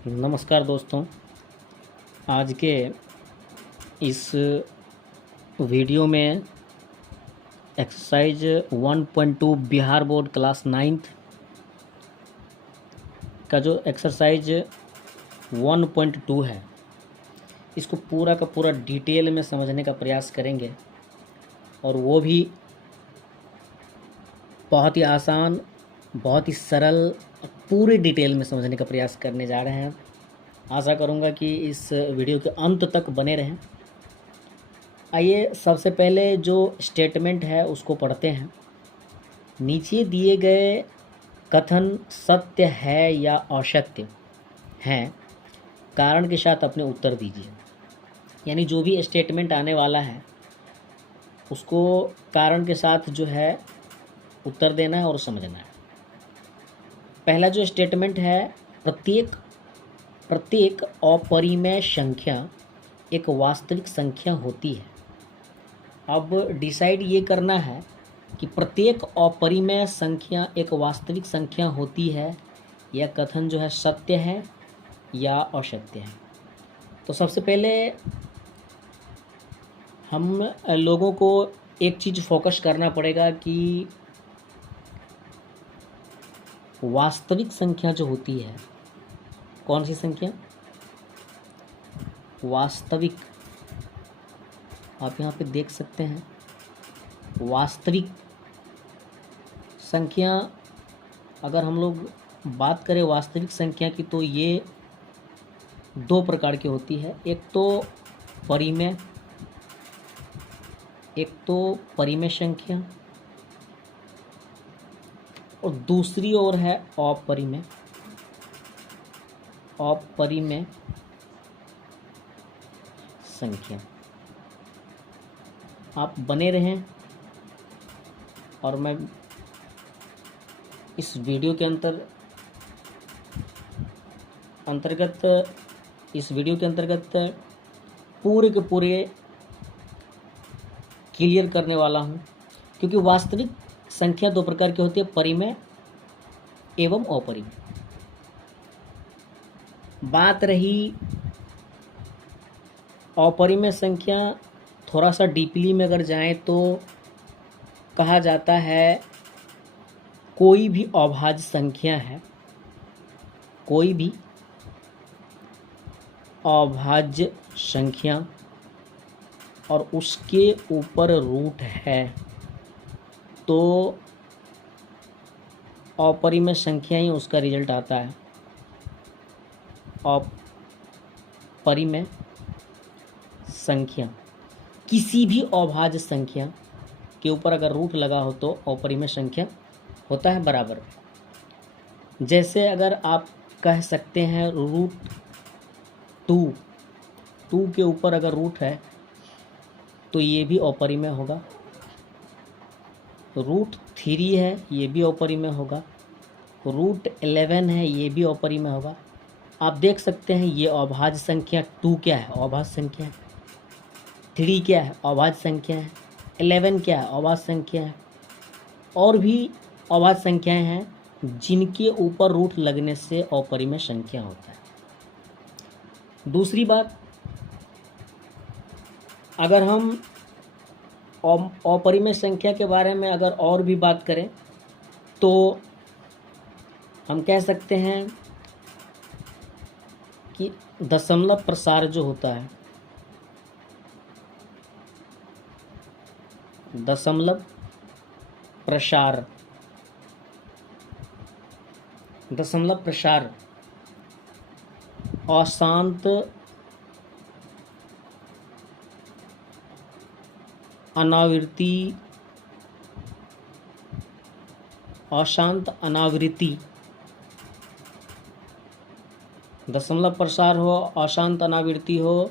नमस्कार दोस्तों। आज के इस वीडियो में exercise 1.2 Bihar board class 9th का जो एक्सरसाइज 1.2 है, इसको पूरा का पूरा डिटेल में समझने का प्रयास करेंगे और वो भी बहुत ही आसान, बहुत ही सरल, पूरे डिटेल में समझने का प्रयास करने जा रहे हैं। आशा करूँगा कि इस वीडियो के अंत तक बने रहें। आइए सबसे पहले जो स्टेटमेंट है उसको पढ़ते हैं। नीचे दिए गए कथन सत्य है या असत्य हैं, कारण के साथ अपने उत्तर दीजिए। यानी जो भी स्टेटमेंट आने वाला है उसको कारण के साथ जो है उत्तर देना है और समझना है। पहला जो स्टेटमेंट है, प्रत्येक अपरिमेय संख्या एक वास्तविक संख्या होती है। अब डिसाइड ये करना है कि प्रत्येक अपरिमेय संख्या एक वास्तविक संख्या होती है, यह कथन जो है सत्य है या असत्य है। तो सबसे पहले हम लोगों को एक चीज़ फोकस करना पड़ेगा कि वास्तविक संख्या जो होती है, कौन सी संख्या? वास्तविक। आप यहाँ पे देख सकते हैं वास्तविक संख्या। अगर हम लोग बात करें वास्तविक संख्या की तो ये दो प्रकार की होती है। एक तो परिमेय संख्या और दूसरी ओर है अपरिमेय संख्या। आप बने रहें और मैं इस वीडियो के अंतर्गत पूरे के पूरे क्लियर करने वाला हूँ, क्योंकि वास्तविक संख्या दो प्रकार की होती है, परिमेय एवं अपरिमेय। बात रही अपरिमेय संख्या, थोड़ा सा डीपली में अगर जाएं तो कहा जाता है कोई भी अभाज्य संख्या है, कोई भी अभाज्य संख्या और उसके ऊपर रूट है तो अपरिमेय संख्या ही उसका रिजल्ट आता है। अपरिमेय संख्या, किसी भी अभाज्य संख्या के ऊपर अगर रूट लगा हो तो अपरिमेय संख्या होता है बराबर। जैसे अगर आप कह सकते हैं टू के ऊपर अगर रूट है तो ये भी अपरिमेय होगा। √3 है, ये भी अपरिमेय होगा। √11 है, ये भी अपरिमेय होगा। आप देख सकते हैं ये अभाज्य संख्या 2 क्या है? अभाज्य संख्या है। 3 क्या है? अभाज्य संख्या है। 11 क्या है? अभाज्य संख्या है। और भी अभाज्य संख्याएं हैं जिनके ऊपर रूट लगने से अपरिमेय संख्या होता है। दूसरी बात, अगर हम अपरिमेय संख्या के बारे में अगर और भी बात करें तो हम कह सकते हैं कि दशमलव प्रसार जो होता है, दशमलव प्रसार अशांत अनावृत्ति, दशमलव प्रसार हो, अशांत अनावृत्ति हो,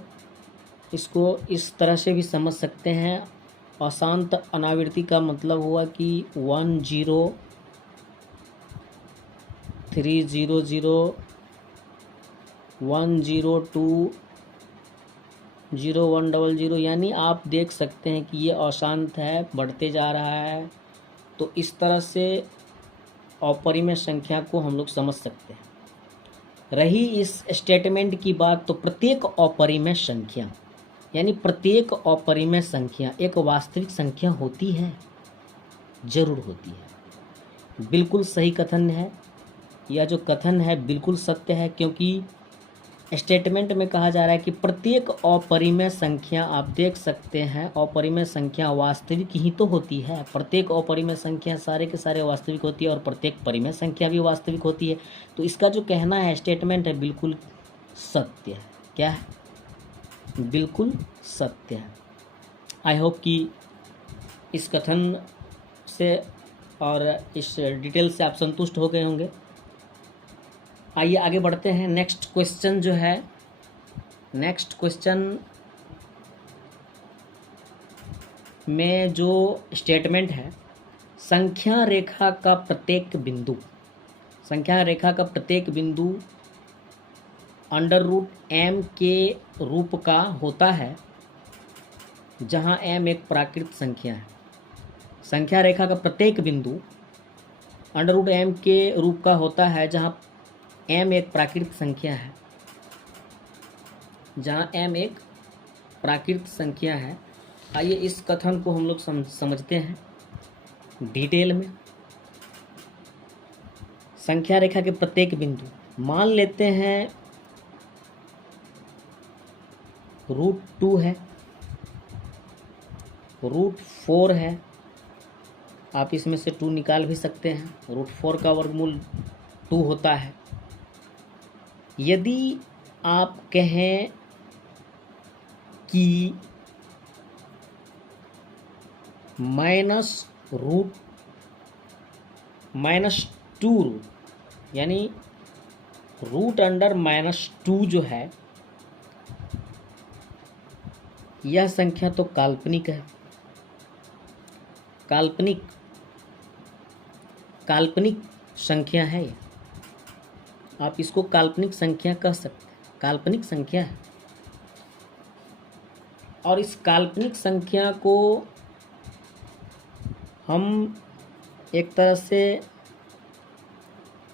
इसको इस तरह से भी समझ सकते हैं। अशांत अनावृत्ति का मतलब हुआ कि 10,300, 102,0100, यानी आप देख सकते हैं कि ये अशांत है, बढ़ते जा रहा है। तो इस तरह से अपरिमेय संख्या को हम लोग समझ सकते हैं। रही इस स्टेटमेंट की बात, तो प्रत्येक अपरिमेय संख्या, यानी प्रत्येक अपरिमेय संख्या एक वास्तविक संख्या होती है, जरूर होती है। बिल्कुल सही कथन है, यह जो कथन है बिल्कुल सत्य है, क्योंकि स्टेटमेंट में कहा जा रहा है कि प्रत्येक अपरिमेय संख्या, आप देख सकते हैं, अपरिमेय संख्या वास्तविक ही तो होती है। प्रत्येक अपरिमेय संख्या सारे के सारे वास्तविक होती है और प्रत्येक परिमेय संख्या भी वास्तविक होती है। तो इसका जो कहना है स्टेटमेंट है बिल्कुल सत्य है। क्या है? बिल्कुल सत्य है। आई होप कि इस कथन से और इस डिटेल से आप संतुष्ट हो गए होंगे। आइए आगे बढ़ते हैं। नेक्स्ट क्वेश्चन जो है, नेक्स्ट क्वेश्चन में जो स्टेटमेंट है, संख्या रेखा का प्रत्येक बिंदु, संख्या रेखा का प्रत्येक बिंदु √m के रूप का होता है, जहां m एक प्राकृत संख्या है। संख्या रेखा का प्रत्येक बिंदु √m के रूप का होता है, जहां m एक प्राकृत संख्या है, जहां m एक प्राकृत संख्या है। आइए इस कथन को हम लोग समझते हैं डिटेल में। संख्या रेखा के प्रत्येक बिंदु, मान लेते हैं √2 है, √4 है, आप इसमें से 2 निकाल भी सकते हैं। √4 का वर्गमूल 2 होता है। यदि आप कहें कि -2 यानी √2 जो है, यह संख्या तो काल्पनिक है। काल्पनिक संख्या है। आप इसको काल्पनिक संख्या कह सकते हैं, काल्पनिक संख्या है। और इस काल्पनिक संख्या को हम एक तरह से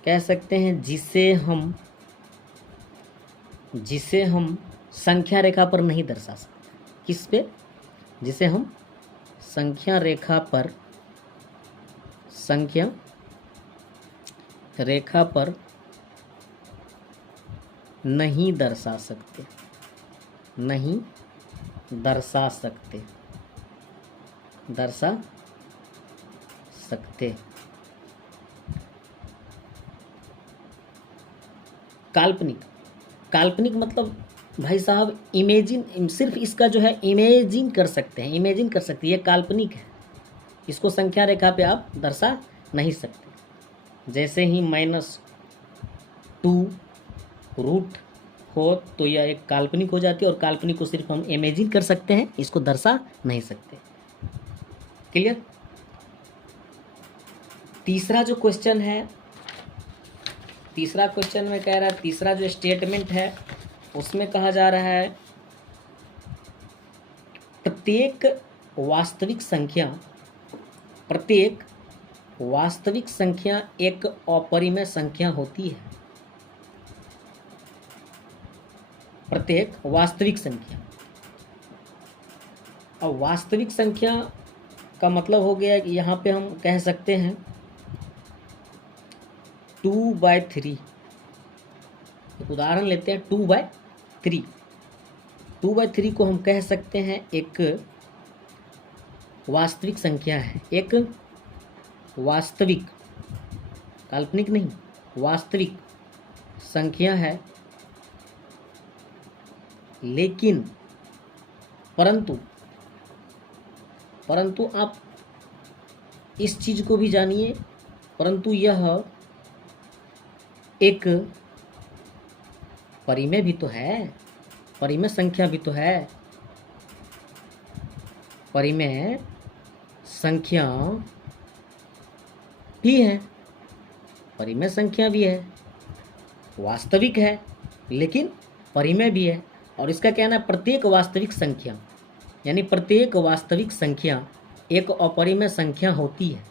कह सकते हैं, जिसे हम संख्या रेखा पर नहीं दर्शा सकते। किस पे? जिसे हम संख्या रेखा पर नहीं दर्शा सकते, नहीं दर्शा सकते, दर्शा सकते। काल्पनिक मतलब भाई साहब इमेजिन, सिर्फ इसका जो है इमेजिन कर सकते हैं, इमेजिन कर सकते हैं, ये काल्पनिक है। इसको संख्या रेखा पे आप दर्शा नहीं सकते। जैसे ही -2 रूट हो तो यह एक काल्पनिक हो जाती है, और काल्पनिक को सिर्फ हम इमेजिन कर सकते हैं, इसको दर्शा नहीं सकते। क्लियर? तीसरा जो क्वेश्चन है, तीसरा क्वेश्चन में कह रहा है, तीसरा जो स्टेटमेंट है उसमें कहा जा रहा है प्रत्येक वास्तविक संख्या एक अपरिमेय संख्या होती है। प्रत्येक वास्तविक संख्या, और वास्तविक संख्या का मतलब हो गया कि यहाँ पे हम कह सकते हैं 2/3। एक उदाहरण लेते हैं, 2/3। 2/3 को हम कह सकते हैं एक वास्तविक संख्या है, एक वास्तविक, काल्पनिक नहीं, वास्तविक संख्या है। लेकिन परंतु आप इस चीज को भी जानिए, परंतु यह एक परिमेय भी तो है, परिमेय संख्या भी तो है। परिमेय संख्या भी है, परिमेय संख्या भी है, वास्तविक है, लेकिन परिमेय भी है। और इसका कहना है प्रत्येक वास्तविक संख्या, यानी प्रत्येक वास्तविक संख्या एक अपरिमेय संख्या होती है।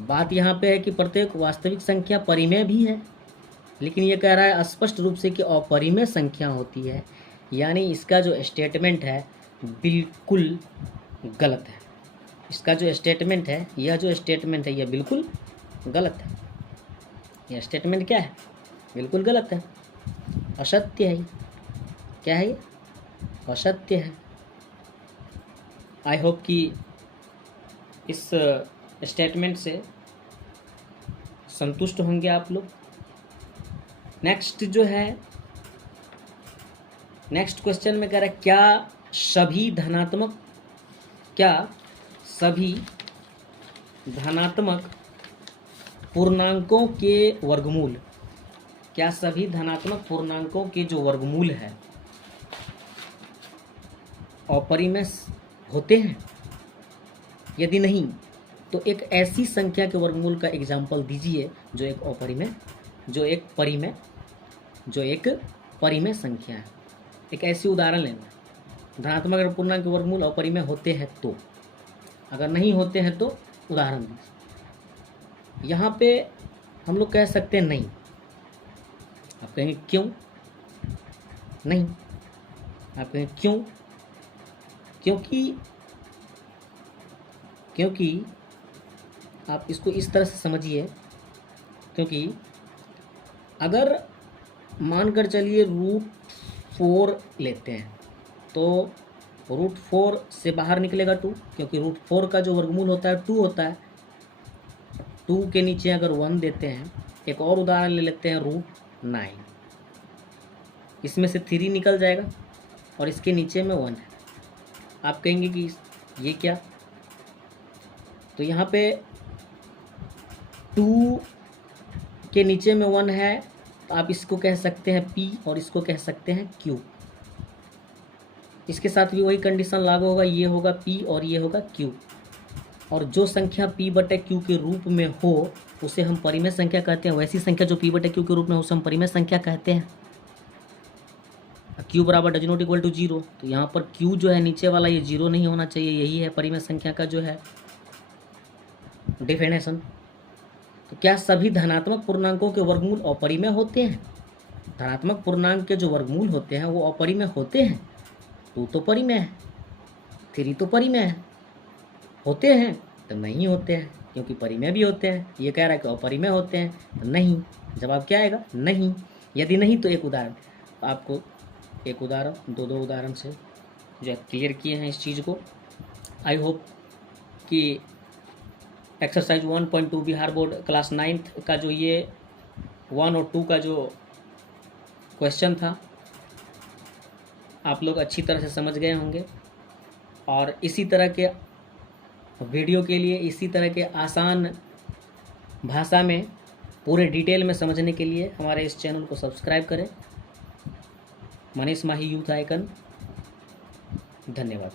बात यहाँ पे है कि प्रत्येक वास्तविक संख्या परिमेय भी है, लेकिन ये कह रहा है स्पष्ट रूप से कि अपरिमेय संख्या होती है, यानी इसका जो स्टेटमेंट है बिल्कुल गलत है। इसका जो स्टेटमेंट है, यह जो स्टेटमेंट है, यह बिल्कुल गलत है। यह स्टेटमेंट क्या है? बिल्कुल गलत है, असत्य है। क्या है ये? असत्य है। आई होप कि इस स्टेटमेंट से संतुष्ट होंगे आप लोग। नेक्स्ट जो है, नेक्स्ट क्वेश्चन में कह रहा है क्या सभी धनात्मक पूर्णांकों के वर्गमूल, क्या सभी धनात्मक पूर्णांकों के जो वर्गमूल है अपरिमेय होते हैं? यदि नहीं तो एक ऐसी संख्या के वर्गमूल का एग्जाम्पल दीजिए जो एक परिमेय संख्या है। एक ऐसी उदाहरण लेना, धनात्मक पूर्णांक के वर्गमूल अपरिमेय होते हैं तो, अगर नहीं होते हैं तो उदाहरण दीजिए। यहाँ पे हम लोग कह सकते हैं नहीं। आप कहेंगे क्यों नहीं? आप कहेंगे क्यों? क्योंकि आप इसको इस तरह से समझिए, क्योंकि अगर मानकर चलिए √4 लेते हैं तो √4 से बाहर निकलेगा 2, क्योंकि √4 का जो वर्गमूल होता है 2 होता है। 2 के नीचे अगर 1 देते हैं, एक और उदाहरण ले लेते हैं √9, इसमें से 3 निकल जाएगा और इसके नीचे में 1 है। आप कहेंगे कि ये क्या? तो यहाँ पे 2 के नीचे में 1 है, तो आप इसको कह सकते हैं P और इसको कह सकते हैं Q। इसके साथ भी वही कंडीशन लागू होगा, ये होगा P और ये होगा Q। और जो संख्या P/Q के रूप में हो उसे हम परिमेय संख्या कहते हैं। वैसी संख्या जो P/Q के रूप में हो उसे हम परिमेय संख्या कहते हैं। Q बराबर डज नॉट इक्वल टू 0, तो यहाँ पर Q जो है नीचे वाला, ये 0 नहीं होना चाहिए। यही है परिमेय संख्या का जो है डेफिनेशन। तो क्या सभी धनात्मक पूर्णांकों के वर्गमूल अपरिमेय होते हैं? धनात्मक पूर्णांक के जो वर्गमूल होते हैं वो अपरिमेय होते हैं। 2 तो परिमेय है, 3 तो परिमेय है। होते हैं तो नहीं होते हैं, क्योंकि परिमेय भी होते हैं। ये कह रहा है कि अपरिमेय होते हैं, तो नहीं। जवाब क्या आएगा? नहीं। यदि नहीं तो एक उदाहरण, आपको एक उदाहरण, 2 उदाहरण से जो क्लियर किए हैं इस चीज़ को। आई होप कि exercise 1.2 Bihar board class 9th का जो ये 1 और 2 का जो क्वेश्चन था आप लोग अच्छी तरह से समझ गए होंगे। और इसी तरह के वीडियो के लिए, इसी तरह के आसान भाषा में पूरे डिटेल में समझने के लिए हमारे इस चैनल को सब्सक्राइब करें। मनीष माही यूथ आइकन। धन्यवाद।